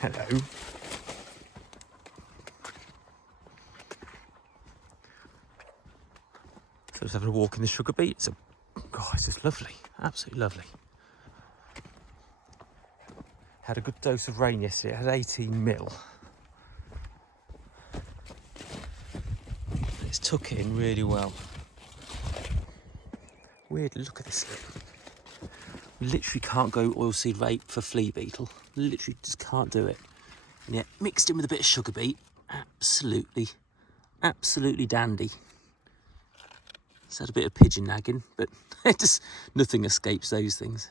Hello. So just having a walk in the Sugarbeet. It's just lovely, absolutely lovely. Had a good dose of rain yesterday. It had 18 mil. It's took it in really well. Weirdly, look at this. Literally can't go oilseed rape for flea beetle. Literally just can't do it. And yet mixed in with a bit of Sugarbeet, absolutely dandy. It's had a bit of pigeon nagging, but just nothing escapes those things.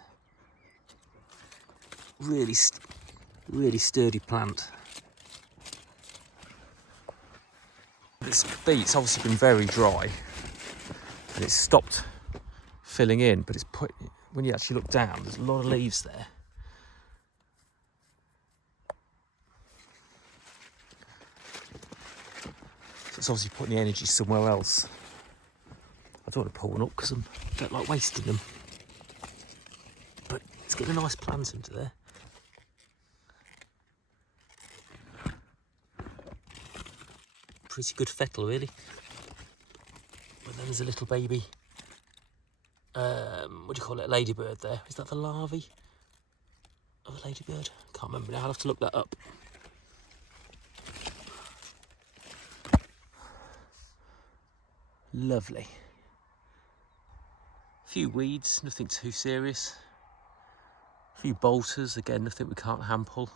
Really sturdy plant. This beet's obviously been very dry, and it's stopped filling in. But when you actually look down, there's a lot of leaves there. So it's obviously putting the energy somewhere else. I don't want to pull one up because I don't like wasting them. But it's getting a nice plant into there. Pretty good fettle, really. But then there's a little baby, what do you call it, a ladybird there. Is that the larvae of a ladybird? Can't remember now, I'll have to look that up. Lovely. A few weeds, nothing too serious. A few bolters, again, nothing we can't hand pull.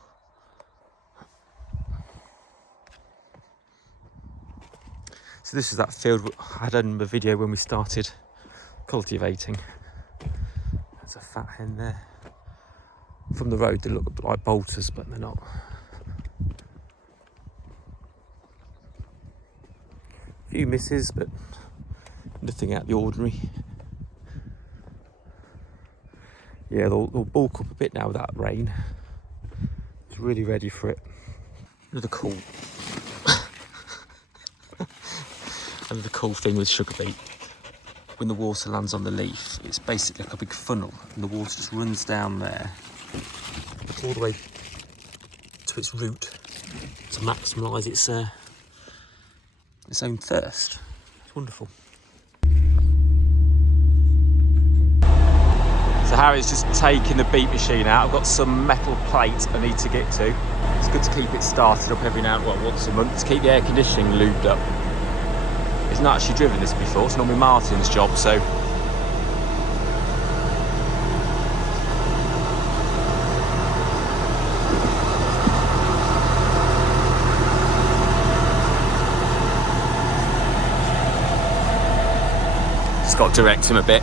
So this is that field I had in the video when we started cultivating. There's a fat hen there. From the road they look like bolters, but they're not. A few misses, but nothing out of the ordinary. Yeah, they'll bulk up a bit now with that rain. It's really ready for it. Another cool thing with Sugarbeet, when the water lands on the leaf, it's basically like a big funnel, and the water just runs down there all the way to its root to maximise its own thirst. It's wonderful. So Harry's just taking the beet machine out. I've got some metal plate I need to get to. It's good to keep it started up every now and then, once a month, to keep the air conditioning lubed up. He's not actually driven this before, it's normally Martin's job, so. Just got to direct him a bit.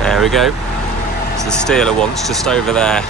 There we go. It's the steeler once, just over there.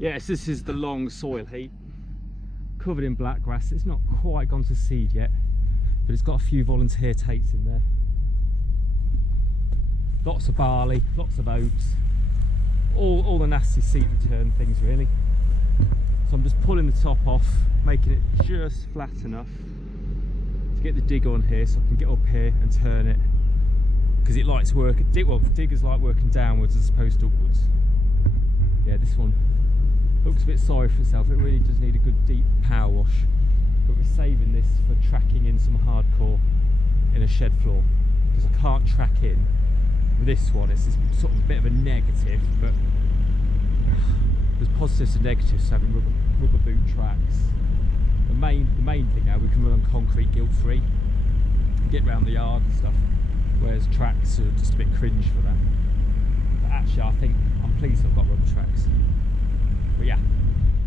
Yes, this is the long soil heap, covered in black grass. It's not quite gone to seed yet, but it's got a few volunteer takes in there. Lots of barley, lots of oats, all the nasty seed return things really. So I'm just pulling the top off, making it just flat enough to get the dig on here so I can get up here and turn it, because it likes working, well, diggers like working downwards as opposed to upwards. Yeah, this one looks a bit sorry for itself. It really does need a good deep power wash, but we're saving this for tracking in some hardcore in a shed floor, because I can't track in with this one. It's this sort of a bit of a negative, but there's positives and negatives to having rubber boot tracks. The main thing now, we can run on concrete guilt free and get around the yard and stuff, whereas tracks are just a bit cringe for that. actually I'm pleased I've got rubber tracks. But yeah,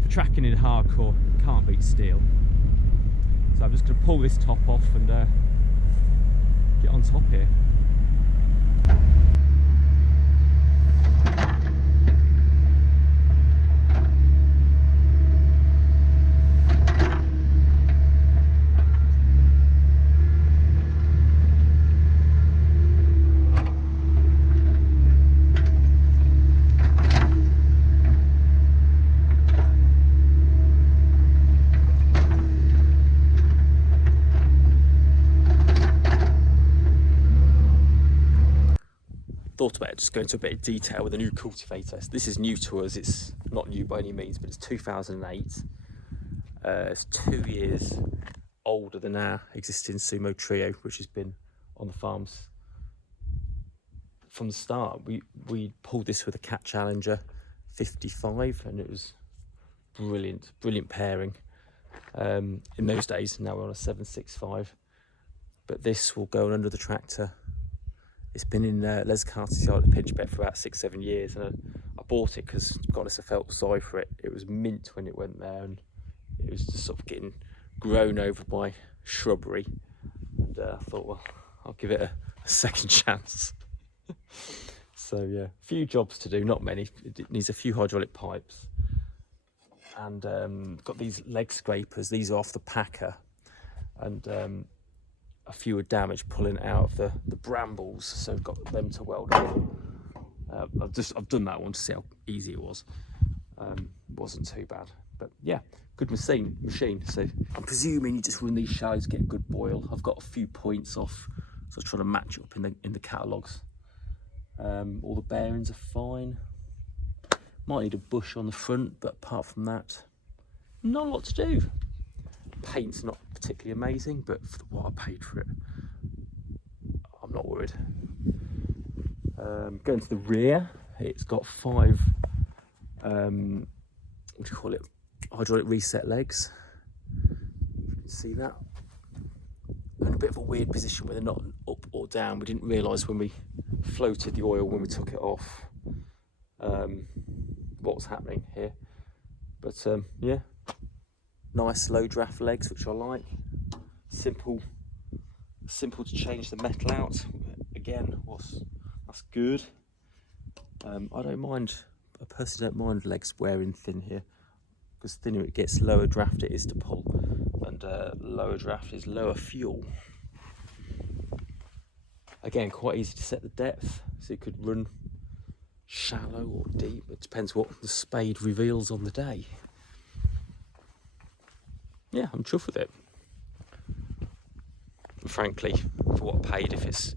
for tracking in hardcore, can't beat steel. So I'm just going to pull this top off and get on top here. Thought about just going into a bit of detail with a new cultivator. This is new to us, it's not new by any means, but it's 2008. It's 2 years older than our existing Sumo Trio, which has been on the farms from the start. We pulled this with a Cat Challenger 55 and it was brilliant pairing in those days. Now we're on a 765, but this will go under the tractor. It's been in Les Carter's yard at Pinchbet for about 6-7 years, and I bought it because, to be honest, I felt sorry for it. It was mint when it went there, and it was just sort of getting grown over by shrubbery. And I thought, well, I'll give it a second chance. So yeah, a few jobs to do, not many. It needs a few hydraulic pipes, and got these leg scrapers. These are off the packer, and a few were damaged pulling out of the brambles, so I've got them to weld up. I've done that one to see how easy it was. It wasn't too bad, but yeah, good machine. So I'm presuming you just run these shallows to get a good boil. I've got a few points off, so I was trying to match it up in the catalogues. All the bearings are fine. Might need a bush on the front, but apart from that, not a lot to do. Paint's not particularly amazing, but for what I paid for it, I'm not worried. Going to the rear, it's got 5 what do you call it, hydraulic reset legs. You can see that, and a bit of a weird position where they're not up or down. We didn't realise when we floated the oil when we took it off what was happening here, but yeah, nice low draft legs, which I like. Simple to change the metal out. Again, that's good. I don't mind. I personally don't mind legs wearing thin here, because thinner it gets, lower draft it is to pull, and lower draft is lower fuel. Again, quite easy to set the depth, so you could run shallow or deep. It depends what the spade reveals on the day. Yeah, I'm chuffed with it. And frankly, for what I paid, if it's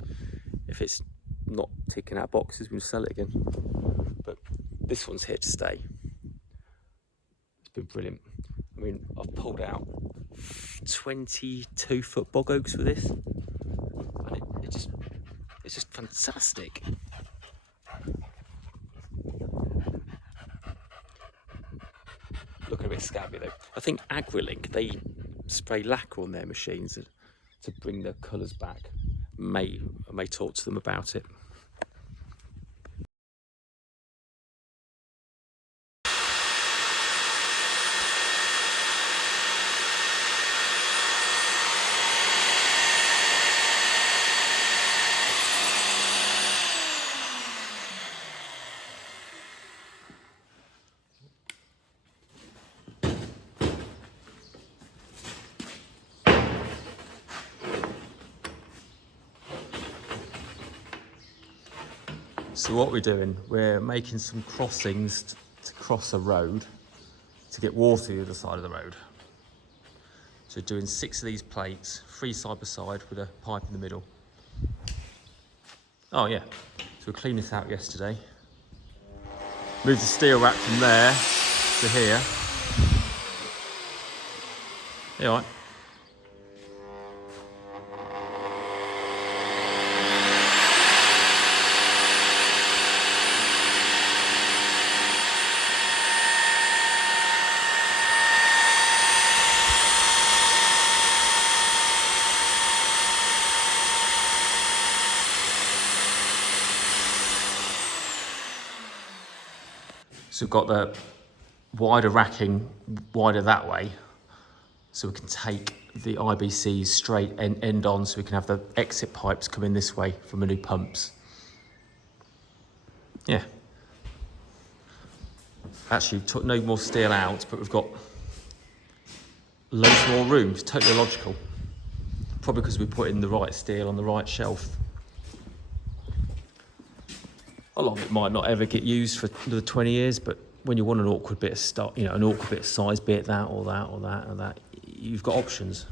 not ticking our boxes, we'll sell it again. But this one's here to stay. It's been brilliant. I mean, I've pulled out 22-foot bog oaks with this, and it's just fantastic. Looking a bit scabby though. I think AgriLink, they spray lacquer on their machines to bring the colours back. I may talk to them about it. So what we're doing, we're making some crossings to cross a road to get water to the other side of the road. So doing 6 of these plates, 3 side by side with a pipe in the middle. Oh yeah, so we cleaned this out yesterday. Moved the steel rack from there to here. Yeah, all right. So we've got the wider racking wider that way, so we can take the IBCs straight end on, so we can have the exit pipes come in this way from the new pumps. Yeah. Actually, took no more steel out, but we've got loads more room. It's totally logical. Probably because we put in the right steel on the right shelf. A lot of it might not ever get used for another 20 years, but when you want an awkward bit of stuff, you know, an awkward bit of size, be it that or that or that or that, you've got options.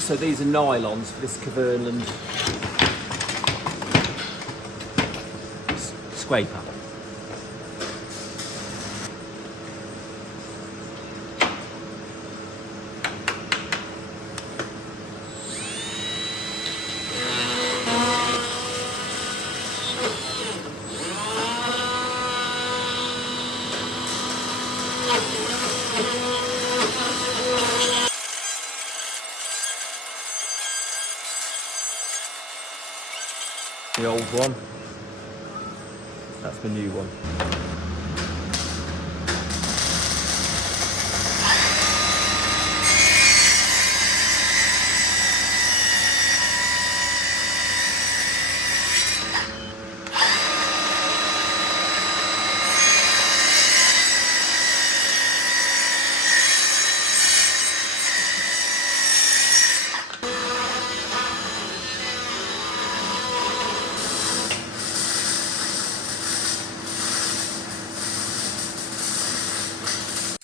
So these are nylons for this Kverneland scraper. The old one, that's the new one.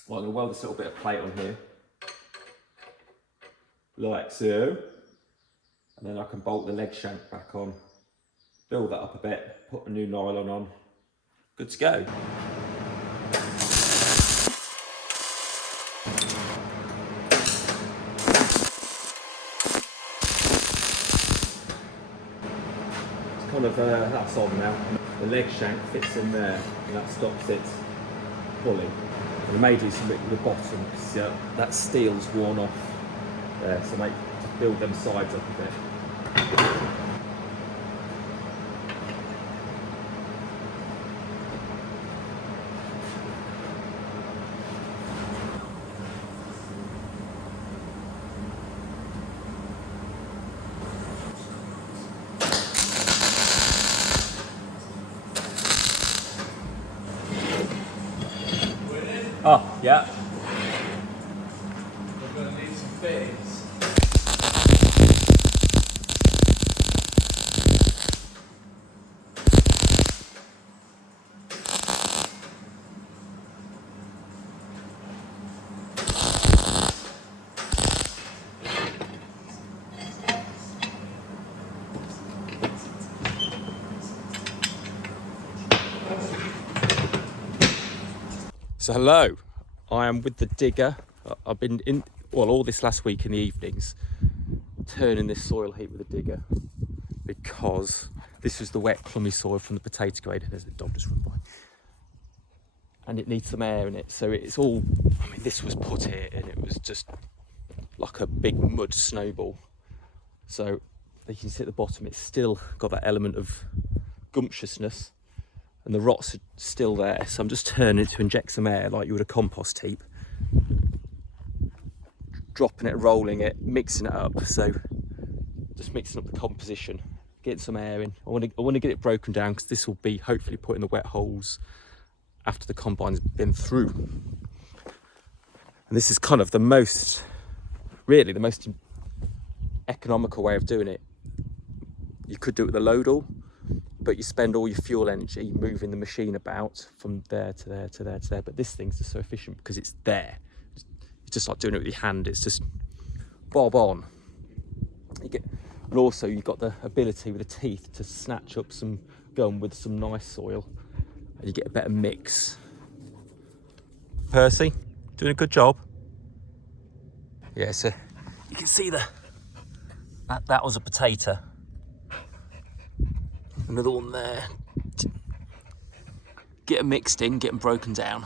Well, I'm going to weld this little bit of plate on here, like so, and then I can bolt the leg shank back on, build that up a bit, put a new nylon on, good to go. It's kind of, that's on now. The leg shank fits in there, and that stops it pulling. We may do something with the bottom because that steel's worn off there, so just build them sides up a bit. Oh, yeah. We're going to need some fittings. So hello, I am with the digger. I've been in, well, all this last week in the evenings, turning this soil heap with a digger because This was the wet, plummy soil from the potato grader. There's the dog just run by. And it needs some air in it, so it's all, I mean, this was put here and it was just like a big mud snowball. So you can see at the bottom, it's still got that element of gumptiousness, and the rot's are still there. So I'm just turning it to inject some air like you would a compost heap. Dropping it, rolling it, mixing it up. So just mixing up the composition, getting some air in. I want to get it broken down, because this will be hopefully put in the wet holes after the combine's been through. And this is kind of the most, really the most economical way of doing it. You could do it with a load-all, but you spend all your fuel energy moving the machine about from there to there to there to there. But this thing's just so efficient because it's there. It's just like doing it with your hand. It's just bob on. And also you've got the ability with the teeth to snatch up some gum with some nice soil, and you get a better mix. Percy, doing a good job. Yeah, so you can see that was a potato. Another one there. Get them mixed in, get them broken down.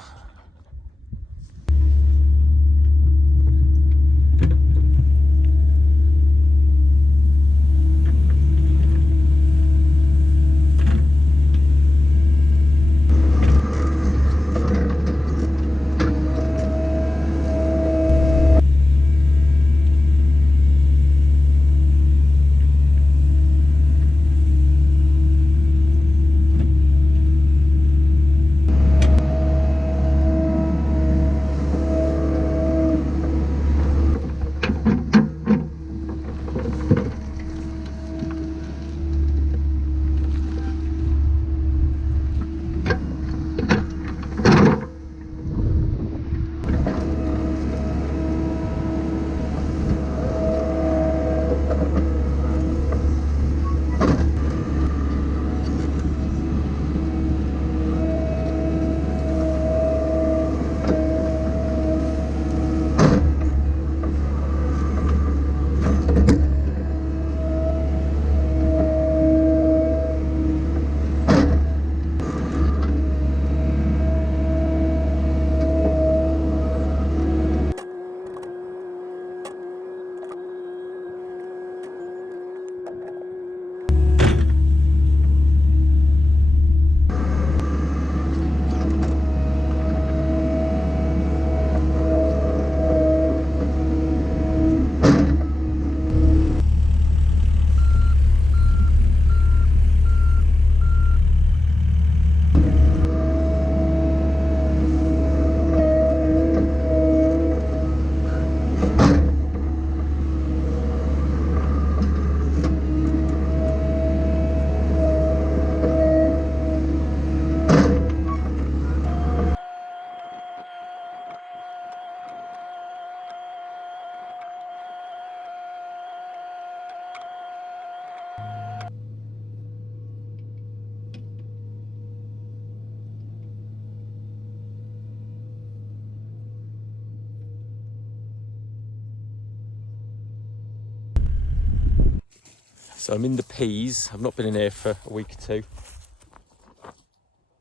So I'm in the peas. I've not been in here for a week or two.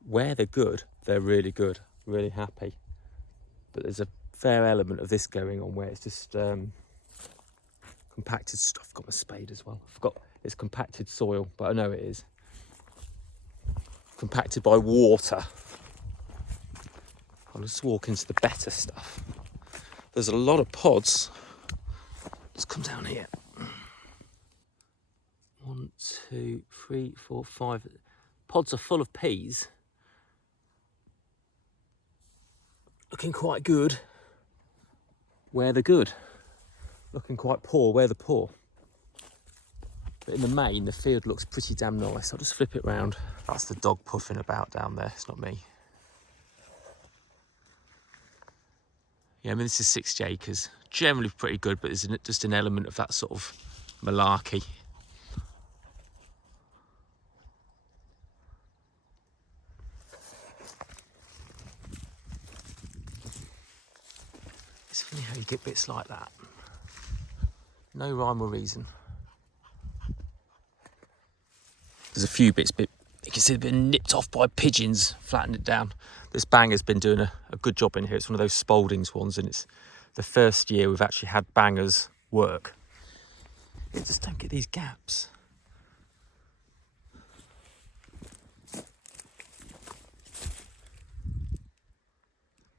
Where they're good, they're really good. Really happy. But there's a fair element of this going on where it's just compacted stuff. I've got my spade as well. I forgot it's compacted soil, but I know it is. Compacted by water. I'll just walk into the better stuff. There's a lot of pods. Let's come down here. 1, 2, 3, 4, 5. Pods are full of peas. Looking quite good where they're good. Looking quite poor where they're poor. But in the main, the field looks pretty damn nice. I'll just flip it round. That's the dog puffing about down there. It's not me. Yeah, I mean, this is 60 acres. Generally pretty good, but there's just an element of that sort of malarkey. It's funny how you get bits like that. No rhyme or reason. There's a few bits, but you can see they've been nipped off by pigeons, flattened it down. This banger's been doing a good job in here. It's one of those Spaldings ones, and it's the first year we've actually had bangers work. You just don't get these gaps.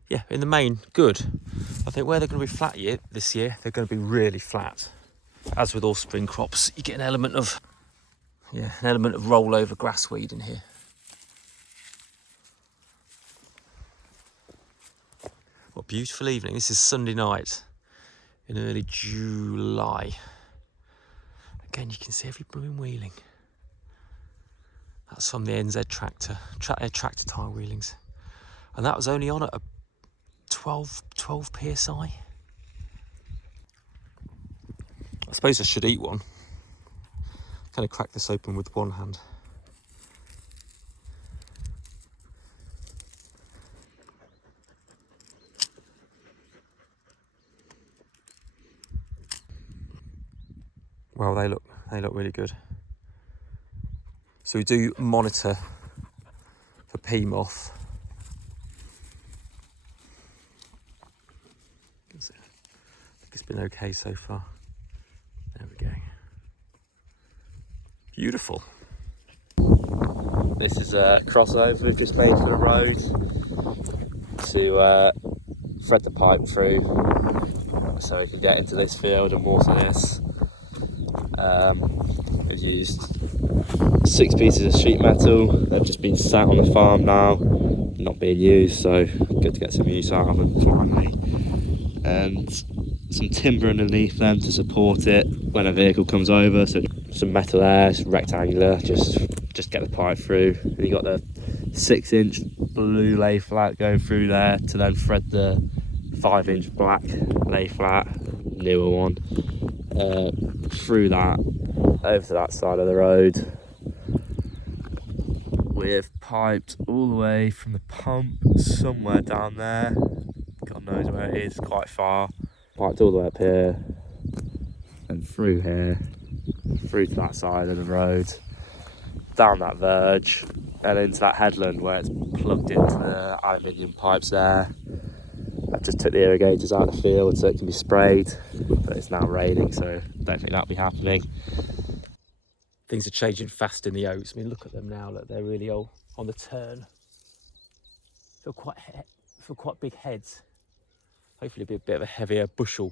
Yeah, in the main, good. I think where they're going to be flat this year, they're going to be really flat. As with all spring crops, you get an element of rollover grassweed in here. What a beautiful evening. This is Sunday night in early July. Again, you can see every blooming wheeling. That's from the NZ tractor tire wheelings. And that was only on at a 12 PSI. I suppose I should eat one. Kind of crack this open with one hand. Well, they look really good. So we do monitor for pea moth. I think it's been okay so far. There we go. Beautiful. This is a crossover we've just made for the road to thread the pipe through so we can get into this field and water this. We've used 6 pieces of sheet metal. They've just been sat on the farm now, not being used, so good to get some use out of them finally. And some timber underneath them to support it when a vehicle comes over. So some metal there, it's rectangular, just get the pipe through. And you got the 6-inch blue lay flat going through there to then thread the 5-inch black lay flat, newer one, through that over to that side of the road. We've piped all the way from the pump somewhere down there, God knows where it is, quite far. Piped all the way up here and through here, through to that side of the road, down that verge and into that headland where it's plugged into the aluminium pipes there. I just took the irrigators out of the field so it can be sprayed, but it's now raining, so I don't think that'll be happening. Things are changing fast in the oats. I mean, look at them now. Look, they're really all on the turn. Feel quite big heads. Hopefully, it'll be a bit of a heavier bushel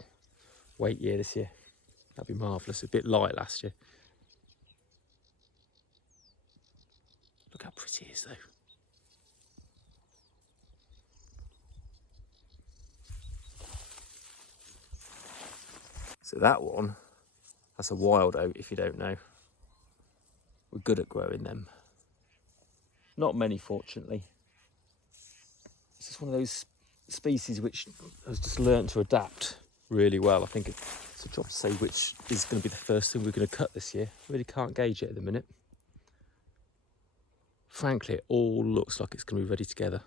weight year this year. That'd be marvellous. A bit light last year. Look how pretty it is, though. So that one, that's a wild oat, if you don't know. We're good at growing them. Not many, fortunately. It's just one of those species which has just learnt to adapt really well. I think it's a job to say which is going to be the first thing we're going to cut this year. Really can't gauge it at the minute. Frankly, it all looks like it's going to be ready together.